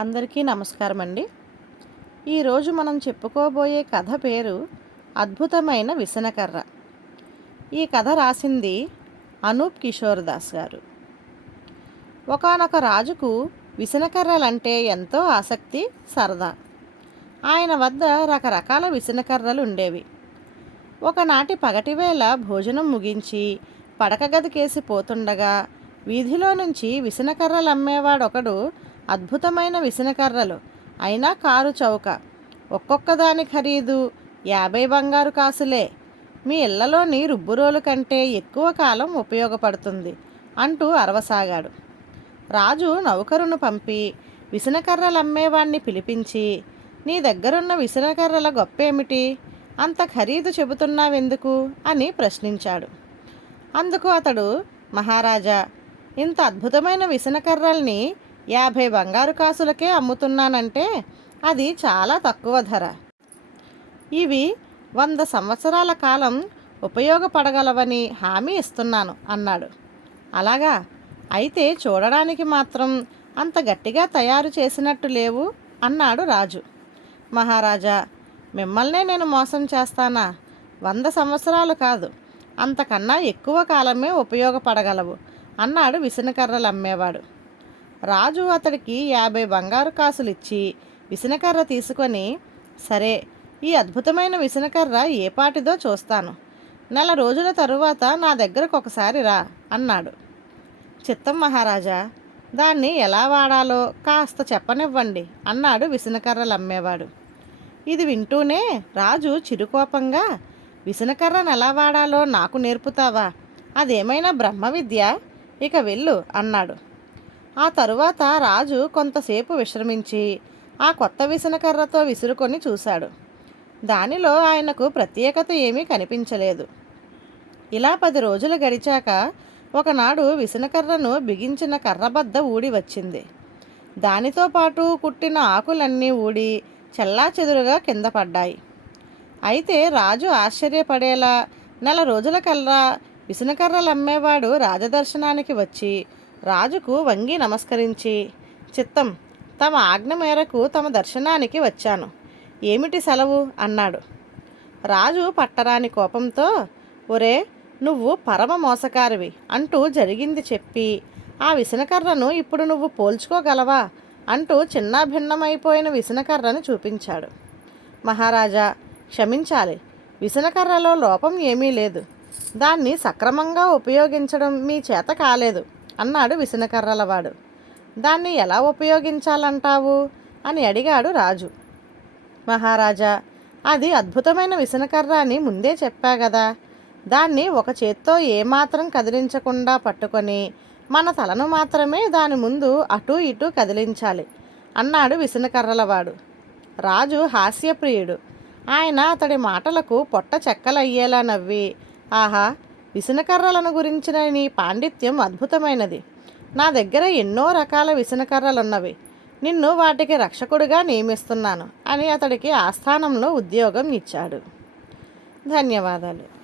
అందరికీ నమస్కారం అండి ఈరోజు మనం చెప్పుకోబోయే కథ పేరు అద్భుతమైన విసనకర్ర. ఈ కథ రాసింది అనూప్ కిషోర్ దాస్ గారు. ఒకానొక రాజుకు విసనకర్రలంటే ఎంతో ఆసక్తి సరదా. ఆయన వద్ద రకరకాల విసనకర్రలు ఉండేవి. ఒకనాటి పగటివేళ భోజనం ముగించి పడక గదికేసి పోతుండగా వీధిలో నుంచి విసనకర్రలు అమ్మేవాడొకడు అద్భుతమైన విసనకర్రలు. అయినా కారు చౌక. ఒక్కొక్క దాని ఖరీదు యాభై బంగారు కాసులే. మీ ఇళ్ళలోని రుబ్బురోలు కంటే ఎక్కువ కాలం ఉపయోగపడుతుంది అంటూ అరవసాగాడు. రాజు నౌకరును పంపి విసనకర్రలు అమ్మేవాణ్ణి పిలిపించి నీ దగ్గరున్న విసనకర్రల గొప్పేమిటి? అంత ఖరీదు చెబుతున్నావెందుకు? అని ప్రశ్నించాడు. అందుకు అతడు మహారాజా ఇంత అద్భుతమైన విసనకర్రల్ని యాభై బంగారు కాసులకే అమ్ముతున్నానంటే అది చాలా తక్కువ ధర. ఇవి వంద సంవత్సరాల కాలం ఉపయోగపడగలవని హామీ ఇస్తున్నాను అన్నాడు. అలాగా? అయితే చూడడానికి మాత్రం అంత గట్టిగా తయారు చేసినట్టు లేవు అన్నాడు రాజు. మహారాజా మిమ్మల్నే నేను మోసం చేస్తానా? వంద సంవత్సరాలు కాదు అంతకన్నా ఎక్కువ కాలమే ఉపయోగపడగలవు అన్నాడు విసనకర్రలు అమ్మేవాడు. రాజు అతడికి యాభై బంగారు కాసులు ఇచ్చి విసనకర్ర తీసుకొని సరే ఈ అద్భుతమైన విసనకర్ర ఏ పాటిదో చూస్తాను. నెల రోజుల తరువాత నా దగ్గరకు ఒకసారి రా అన్నాడు. చిత్తం మహారాజా దాన్ని ఎలా వాడాలో కాస్త చెప్పనివ్వండి అన్నాడు విసనకర్రలు అమ్మేవాడు ఇది వింటూనే రాజు చిరుకోపంగా విసనకర్రను ఎలా వాడాలో నాకు నేర్పుతావా? అదేమైనా బ్రహ్మ విద్య ఇక వెళ్ళు అన్నాడు. ఆ తరువాత రాజు కొంతసేపు విశ్రమించి ఆ కొత్త విసనకర్రతో విసురుకొని చూశాడు. దానిలో ఆయనకు ప్రత్యేకత ఏమీ కనిపించలేదు. ఇలా పది రోజులు గడిచాక ఒకనాడు విసనకర్రను బిగించిన కర్రబద్ద ఊడి వచ్చింది. దానితో పాటు కుట్టిన ఆకులన్నీ ఊడి చెల్లా చెదురుగా కింద పడ్డాయి. అయితే రాజు ఆశ్చర్యపడేలా నెల రోజులకల్లా విసనకర్రలు అమ్మేవాడు రాజదర్శనానికి వచ్చి రాజుకు వంగి నమస్కరించి చిత్తం తమ ఆజ్ఞ మేరకు తమ దర్శనానికి వచ్చాను. ఏమిటి సెలవు? అన్నాడు. రాజు పట్టరాని కోపంతో ఒరే నువ్వు పరమ మోసకారివి అంటూ జరిగింది చెప్పి ఆ విసనకర్రను ఇప్పుడు నువ్వు పోల్చుకోగలవా? అంటూ చిన్నాభిన్నమైపోయిన విసనకర్రను చూపించాడు. మహారాజా క్షమించాలి. విసనకర్రలో లోపం ఏమీ లేదు. దాన్ని సక్రమంగా ఉపయోగించడం మీ చేత కాలేదు. అన్నాడు విసనకర్రలవాడు. దాన్ని ఎలా ఉపయోగించాలంటావు? అని అడిగాడు రాజు. మహారాజా అది అద్భుతమైన విసనకర్ర అని ముందే చెప్పా కదా దాన్ని ఒక చేత్తో ఏమాత్రం కదిలించకుండా పట్టుకొని మన తలను మాత్రమే దాని ముందు అటు ఇటు కదిలించాలి అన్నాడు విసనకర్రలవాడు. రాజు హాస్యప్రియుడు. ఆయన అతడి మాటలకు పొట్ట చెక్కలయ్యేలా నవ్వి ఆహా విసనకర్రలను గురించిన నీ పాండిత్యం అద్భుతమైనది. నా దగ్గర ఎన్నో రకాల విసనకర్రలున్నవి. నిన్ను వాటికి రక్షకుడిగా నియమిస్తున్నాను అని అతడికి ఆస్థానంలో ఉద్యోగం ఇచ్చాడు. ధన్యవాదాలు.